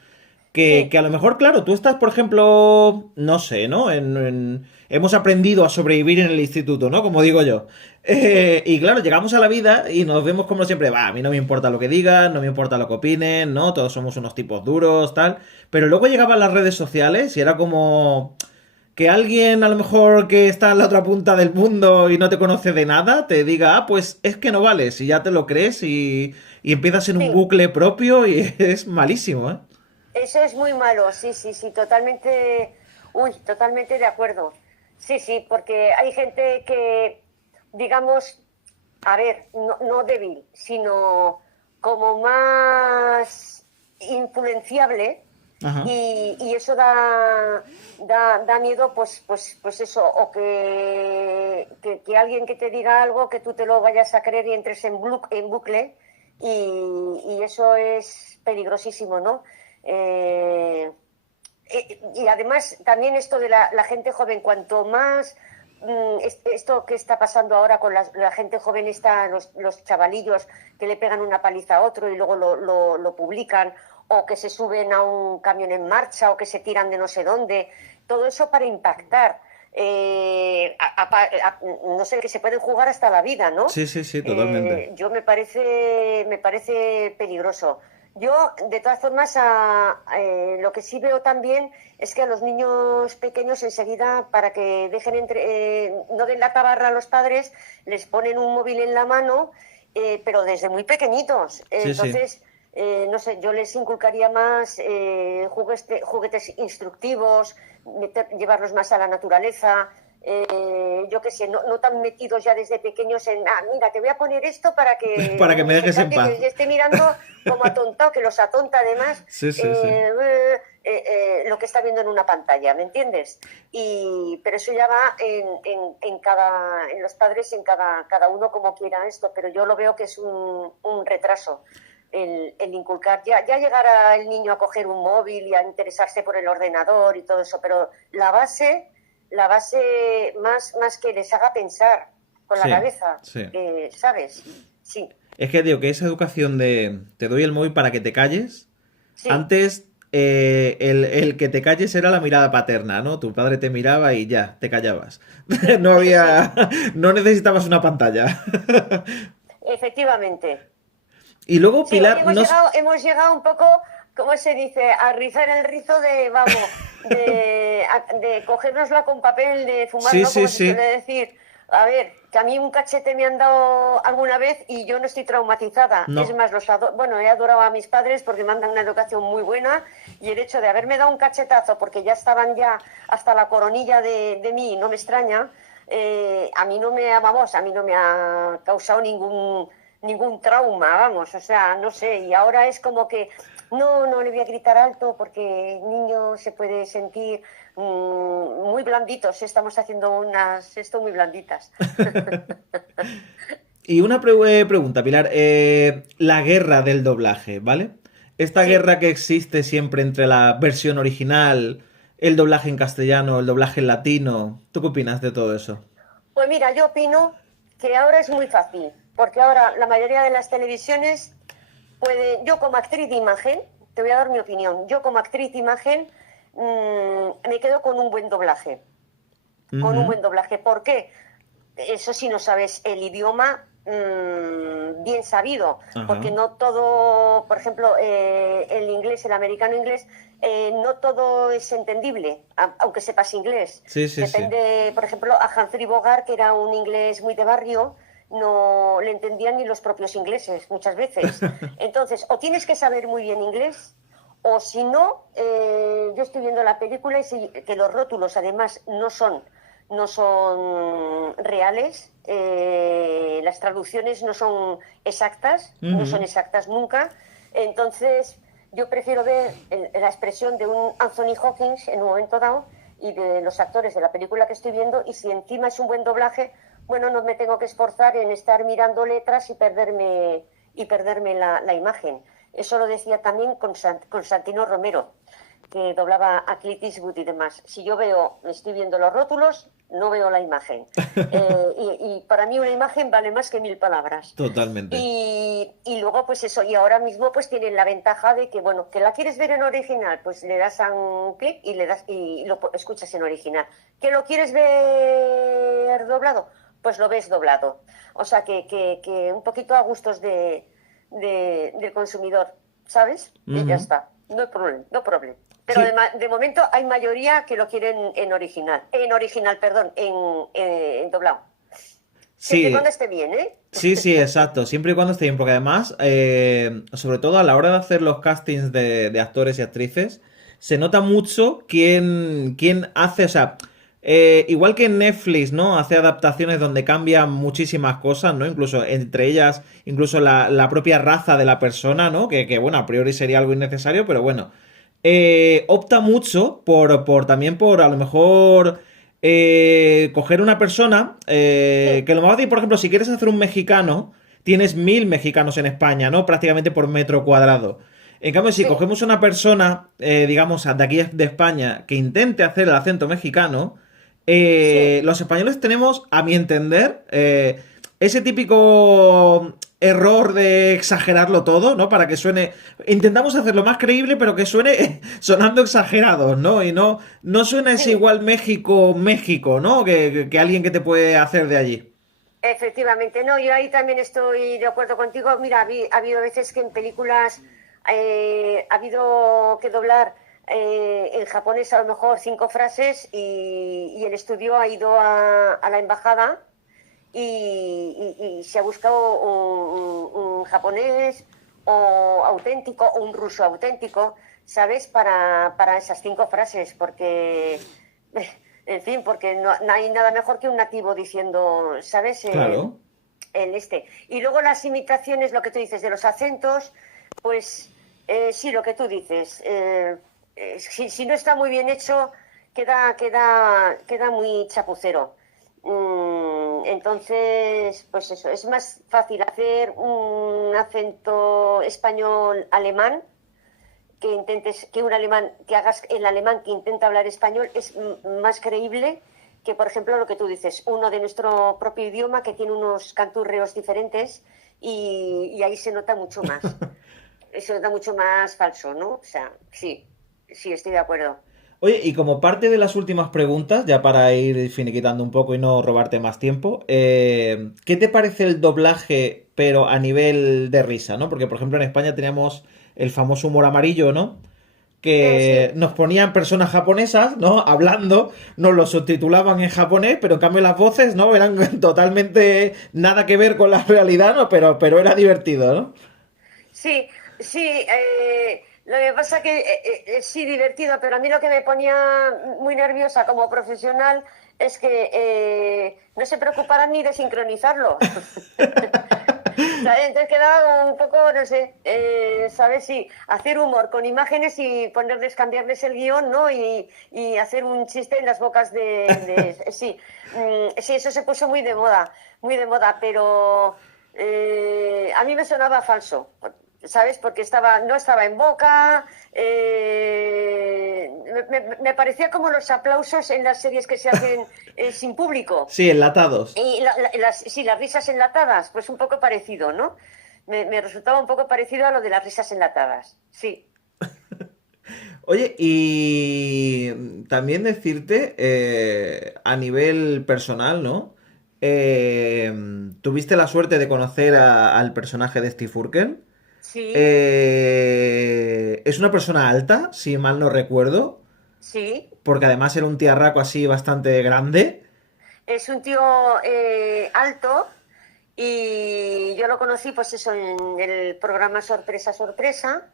Sí, que a lo mejor, claro, tú estás, por ejemplo, no sé, ¿no? Hemos aprendido a sobrevivir en el instituto, ¿no? Como digo yo. sí, Y claro, llegamos a la vida y nos vemos como siempre, va, a mí no me importa lo que digan, no me importa lo que opinen, ¿no? Todos somos unos tipos duros, tal. Pero luego llegaban las redes sociales y era como que alguien a lo mejor que está en la otra punta del mundo y no te conoce de nada, te diga, ah, pues es que no vales, y ya te lo crees y empiezas en un sí. bucle propio y es malísimo, ¿eh? Eso es muy malo, sí, sí, sí, totalmente, uy, totalmente de acuerdo. Sí, sí, porque hay gente que, digamos, a ver, no débil, sino como más influenciable Ajá. y eso da miedo, pues eso, o que alguien que te diga algo, que tú te lo vayas a creer y entres en bucle y eso es peligrosísimo, ¿no? Eh, y además también esto de la gente joven, cuanto más esto que está pasando ahora con la gente joven, los chavalillos que le pegan una paliza a otro y luego lo publican, o que se suben a un camión en marcha, o que se tiran de no sé dónde, todo eso para impactar. No sé, que se pueden jugar hasta la vida, ¿no? Sí, sí, sí, totalmente. Yo me parece peligroso. Yo, de todas formas, lo que sí veo también es que a los niños pequeños enseguida, para que dejen no den la tabarra a los padres, les ponen un móvil en la mano, pero desde muy pequeñitos. Sí, sí. Entonces, no sé, yo les inculcaría más juguetes instructivos, llevarlos más a la naturaleza. Yo qué sé, no tan metidos ya desde pequeños en, mira, te voy a poner esto para que Para que el me niño se dejes en enganche, paz. que ya esté mirando como atontado, que los atonta además Sí, sí, sí. lo que está viendo en una pantalla, ¿me entiendes? Pero eso ya va en los padres, en cada uno como quiera esto, pero yo lo veo que es un retraso. El inculcar, ya llegará el niño a coger un móvil y a interesarse por el ordenador y todo eso, pero la base más que les haga pensar con la Sí, cabeza, sí. ¿sabes? Sí, Es que digo que esa educación de te doy el móvil para que te calles, sí, antes el que te calles era la mirada paterna, ¿no? Tu padre te miraba y ya, te callabas. sí, No sí, sí, había, no necesitabas una pantalla. efectivamente. Y luego, Sí, hoy Pilar, no... hemos llegado un poco, ¿cómo se dice? A rizar el rizo de, vamos, de cogérnosla con papel, de Sí, fumarlo, sí, como se suele sí. decir. A ver, que a mí un cachete me han dado alguna vez y yo no estoy traumatizada. Es No. más, bueno, he adorado a mis padres porque me han dado una educación muy buena y el hecho de haberme dado un cachetazo porque ya estaban ya hasta la coronilla de mí, no me extraña, a mí no me ha causado ningún trauma, vamos, o sea, no sé, y ahora es como que no le voy a gritar alto porque el niño se puede sentir muy blanditos, estamos haciendo esto muy blanditas. Y una pregunta, Pilar. La guerra del doblaje, ¿vale? Esta Sí, guerra que existe siempre entre la versión original, el doblaje en castellano, el doblaje en latino. ¿Tú qué opinas de todo eso? pues mira, yo opino que ahora es muy fácil, porque ahora la mayoría de las televisiones yo como actriz de imagen, te voy a dar mi opinión, yo como actriz de imagen me quedo con un buen doblaje, con un Ujú. buen doblaje. ¿Por qué? Eso sí, no sabes el idioma bien sabido, porque Ajá. no todo, por ejemplo, el inglés, el americano inglés, no todo es entendible, aunque sepas inglés. Sí, sí, sí. Depende, por ejemplo, a Humphrey Bogart, que era un inglés muy de barrio, no le entendían ni los propios ingleses muchas veces. Entonces, o tienes que saber muy bien inglés, o si no, yo estoy viendo la película y que los rótulos además no son reales, las traducciones no son Ujú. exactas nunca, entonces yo prefiero ver la expresión de un Anthony Hopkins en un momento dado y de los actores de la película que estoy viendo, y si encima es un buen doblaje, bueno, no me tengo que esforzar en estar mirando letras y perderme la imagen. Eso lo decía también con Santino Romero, que doblaba a Clint Eastwood y demás. Si yo estoy viendo los rótulos, no veo la imagen. Y para mí una imagen vale más que 1000 palabras. Totalmente. Y luego, pues eso, y ahora mismo pues tienen la ventaja de que, bueno, que la quieres ver en original, pues le das a un clic y le das y lo escuchas en original. ¿Que lo quieres ver doblado? Pues lo ves doblado. O sea que un poquito a gustos del consumidor, ¿sabes? Y ya está. No hay problema, no problema. Pero Sí. de momento hay mayoría que lo quieren en original, perdón, en doblado. Siempre y Sí, cuando esté bien, ¿eh? sí, sí, exacto. Siempre y cuando esté bien, porque además, sobre todo a la hora de hacer los castings de actores y actrices, se nota mucho quién hace, o sea, igual que en Netflix, ¿no? Hace adaptaciones donde cambian muchísimas cosas, ¿no? Incluso entre ellas, incluso la propia raza de la persona, ¿no? Bueno, a priori sería algo innecesario, pero bueno. Opta mucho también por a lo mejor coger una persona Sí, que lo más fácil, por ejemplo, si quieres hacer un mexicano, tienes 1000 mexicanos en España, ¿no? Prácticamente por metro cuadrado. En cambio, si sí, cogemos una persona, digamos, de aquí de España, que intente hacer el acento mexicano, sí. los españoles tenemos, a mi entender, ese típico error de exagerarlo todo, ¿no? Para que suene. Intentamos hacerlo más creíble, pero que suene sonando exagerados, ¿no? Y no suena ese Sí, igual México, México, ¿no? Que alguien que te puede hacer de allí. efectivamente. No, yo ahí también estoy de acuerdo contigo. Mira, ha habido veces que en películas ha habido que doblar en japonés a lo mejor 5 frases y el estudio ha ido a la embajada y se ha buscado un japonés o auténtico o un ruso auténtico, ¿sabes? Para esas 5 frases, porque, en fin, porque no hay nada mejor que un nativo diciendo, ¿sabes? Claro. El este. Y luego las imitaciones, lo que tú dices de los acentos, pues sí, lo que tú dices. Si no está muy bien hecho, queda muy chapucero. Entonces, pues eso, es más fácil hacer un acento español alemán que un alemán, que hagas el alemán que intenta hablar español es más creíble que, por ejemplo, lo que tú dices, uno de nuestro propio idioma que tiene unos canturreos diferentes y ahí se nota mucho más. Se nota mucho más falso, ¿no? O sea, sí, sí, estoy de acuerdo. Oye, y como parte de las últimas preguntas, ya para ir finiquitando un poco y no robarte más tiempo, ¿qué te parece el doblaje, pero a nivel de risa, ¿no? Porque, por ejemplo, en España teníamos el famoso humor amarillo, ¿no? Que Sí, nos ponían personas japonesas, ¿no? Hablando, nos lo subtitulaban en japonés, pero en cambio las voces, ¿no? Eran totalmente nada que ver con la realidad, ¿no? Pero era divertido, ¿no? sí, sí. Lo que pasa que sí, divertido, pero a mí lo que me ponía muy nerviosa como profesional es que no se preocuparan ni de sincronizarlo. ¿Sabes? Entonces quedaba un poco, no sé, ¿sabes? Sí, hacer humor con imágenes y ponerles, cambiarles el guión, ¿no? Y hacer un chiste en las bocas sí. Sí, eso se puso muy de moda, pero a mí me sonaba falso, ¿sabes? Porque no estaba en boca, me parecía como los aplausos en las series que se hacen sin público. Sí, enlatados. Y sí, las risas enlatadas, pues un poco parecido, ¿no? Me resultaba un poco parecido a lo de las risas enlatadas, sí. Oye, y también decirte, a nivel personal, ¿no? Eh, ¿Tuviste la suerte de conocer al personaje de Steve Urkel? Sí, Es una persona alta, si mal no recuerdo, sí. porque además era un tiarraco así bastante grande. Es un tío alto y yo lo conocí, pues eso, en el programa Sorpresa, Sorpresa,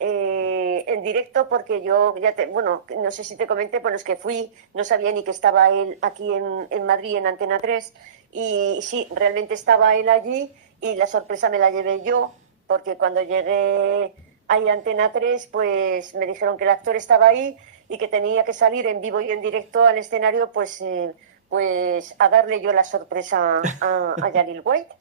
en directo, porque yo bueno, no sé si te comenté, bueno, es que fui, no sabía ni que estaba él aquí en Madrid, en Antena 3 y sí, realmente estaba él allí y la sorpresa me la llevé yo, porque cuando llegué ahí a Antena 3 pues me dijeron que el actor estaba ahí y que tenía que salir en vivo y en directo al escenario, pues a darle yo la sorpresa a Jalil White.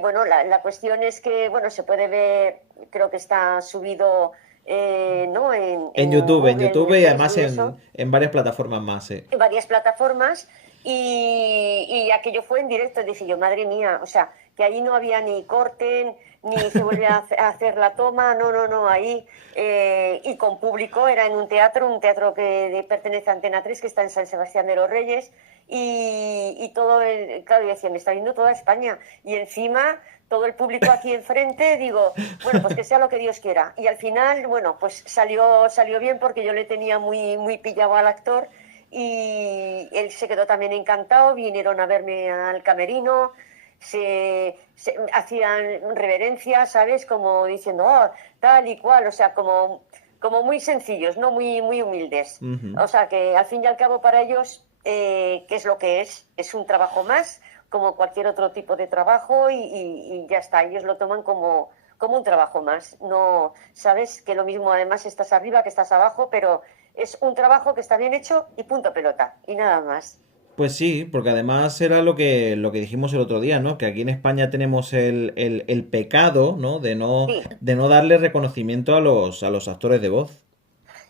Bueno, la cuestión es que, bueno, se puede ver, creo que está subido ¿no? En YouTube, en Google, YouTube en y además Facebook y eso, en varias plataformas más, sí. en varias plataformas y aquello fue en directo. Dije yo, madre mía, o sea, que ahí no había ni corten, ni se vuelve a hacer la toma, no, no, no, ahí. Y con público, era en un teatro que pertenece a Antena 3, que está en San Sebastián de los Reyes, y todo, claro, yo decía, me está viendo toda España, y encima todo el público aquí enfrente, digo, bueno, pues que sea lo que Dios quiera. Y al final, bueno, pues salió bien porque yo le tenía muy, muy pillado al actor y él se quedó también encantado, vinieron a verme al camerino, se hacían reverencias, ¿sabes? Como diciendo, oh, tal y cual, o sea, como muy sencillos, ¿no? Muy, muy humildes. Ujú. O sea, que al fin y al cabo para ellos, ¿qué es lo que es un trabajo más, como cualquier otro tipo de trabajo y ya está, ellos lo toman como un trabajo más. No, sabes que lo mismo además estás arriba que estás abajo, pero es un trabajo que está bien hecho y punto pelota, y nada más. Pues sí, porque además era lo que dijimos el otro día, ¿no? Que aquí en España tenemos el pecado, ¿no? Sí, De no darle reconocimiento a los actores de voz.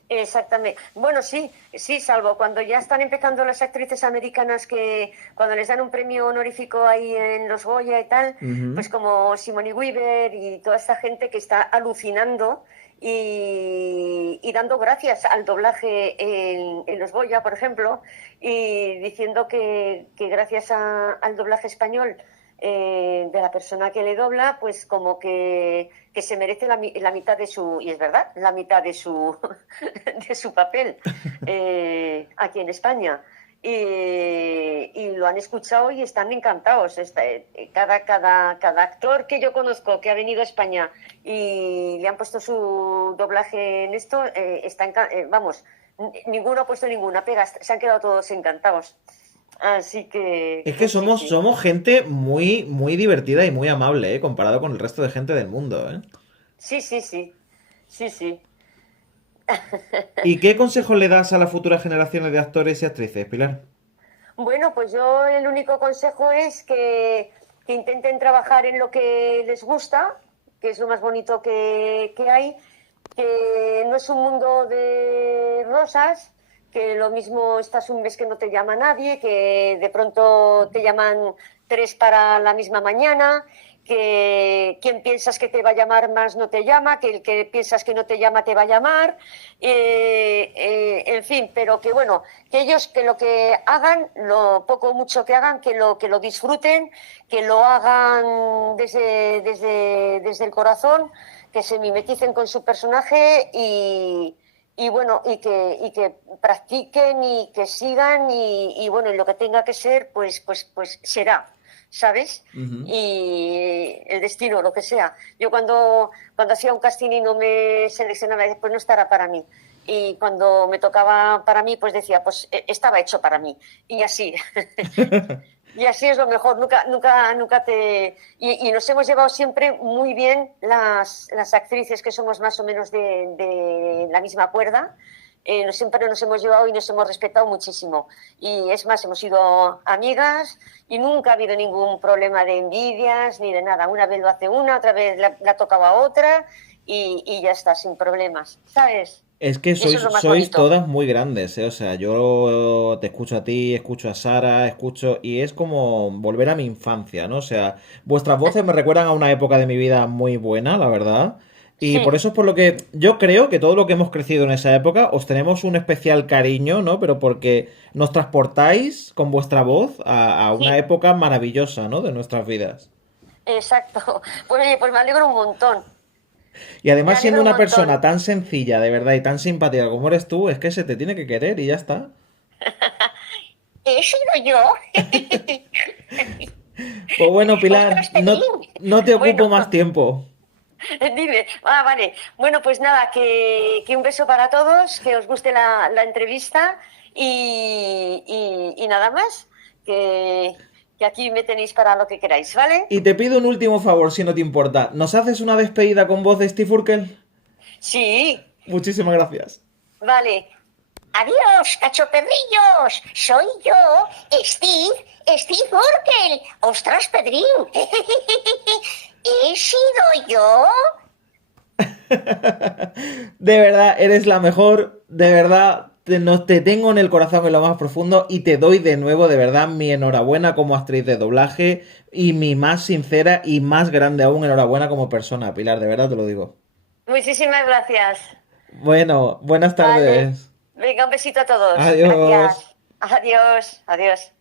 exactamente. Bueno, sí, sí, salvo cuando ya están empezando las actrices americanas que cuando les dan un premio honorífico ahí en los Goya y tal, Ujú. pues como Sigourney Weaver y toda esta gente que está alucinando y dando gracias al doblaje en los Goya, por ejemplo, y diciendo que gracias al doblaje español de la persona que le dobla, pues como que se merece la mitad de su, y es verdad, la mitad de su, de su papel aquí en España. Y lo han escuchado y están encantados. Cada actor que yo conozco que ha venido a España y le han puesto su doblaje en esto, vamos, ninguno ha puesto ninguna pega, se han quedado todos encantados. Así Es que que sí, somos, sí. somos gente muy, muy divertida y muy amable, ¿eh? Comparado con el resto de gente del mundo, ¿eh? Sí, sí, sí. Sí, sí. ¿Y qué consejos le das a las futuras generaciones de actores y actrices, Pilar? Bueno, pues yo el único consejo es que intenten trabajar en lo que les gusta, que es lo más bonito que hay, que no es un mundo de rosas, que lo mismo estás un mes que no te llama nadie, que de pronto te llaman tres para la misma mañana, que quien piensas que te va a llamar más no te llama, que el que piensas que no te llama te va a llamar, en fin, pero que bueno, que ellos que lo que hagan, lo poco o mucho que hagan, que lo disfruten, que lo hagan desde el corazón, que se mimeticen con su personaje y bueno, y que practiquen y que sigan y bueno, y lo que tenga que ser, pues será, ¿sabes? Ujú. Y el destino, lo que sea. Yo cuando hacía un casting y no me seleccionaba, pues no estará para mí. Y cuando me tocaba para mí, pues decía, pues estaba hecho para mí. Y así. Y así es lo mejor, nunca, nunca, nunca te... Y nos hemos llevado siempre muy bien las actrices que somos más o menos de la misma cuerda. Siempre nos hemos llevado y nos hemos respetado muchísimo. Y es más, hemos sido amigas y nunca ha habido ningún problema de envidias ni de nada. Una vez lo hace una, otra vez la tocaba a otra y ya está, sin problemas, ¿sabes? Es que Y eso es lo más sois bonito. todas muy grandes, ¿eh? O sea, yo te escucho a ti, escucho a Sara, escucho... Y es como volver a mi infancia, ¿no? O sea, vuestras voces me recuerdan a una época de mi vida muy buena, la verdad. Y por Sí, eso es por lo que yo creo que todo lo que hemos crecido en esa época os tenemos un especial cariño, ¿no? Pero porque nos transportáis con vuestra voz a una sí, época maravillosa, ¿no? De nuestras vidas. exacto. Pues oye, pues me alegro un montón. Y Me además siendo alegro un una montón. persona tan sencilla, de verdad, y tan simpática como eres tú, es que se te tiene que querer y ya está. He sido yo. Pues bueno, Pilar, Ostras, Pedrín. no te Bueno, ocupo más tiempo. dime. Ah, vale. Bueno, pues nada, que un beso para todos, que os guste la entrevista y nada más, que aquí me tenéis para lo que queráis, ¿vale? Y te pido un último favor, si no te importa. ¿Nos haces una despedida con voz de Steve Urkel? Sí, Muchísimas gracias. vale. Adiós, cachopedrillos. Soy yo, Steve Urkel. Ostras, Pedrín. ¿He sido yo? De verdad, eres la mejor. De verdad, te tengo en el corazón en lo más profundo y te doy de nuevo, de verdad, mi enhorabuena como actriz de doblaje y mi más sincera y más grande aún enhorabuena como persona, Pilar, de verdad te lo digo. Muchísimas gracias. Bueno, buenas Vale. tardes. Venga, un besito a todos. Adiós. Gracias. Adiós. Adiós.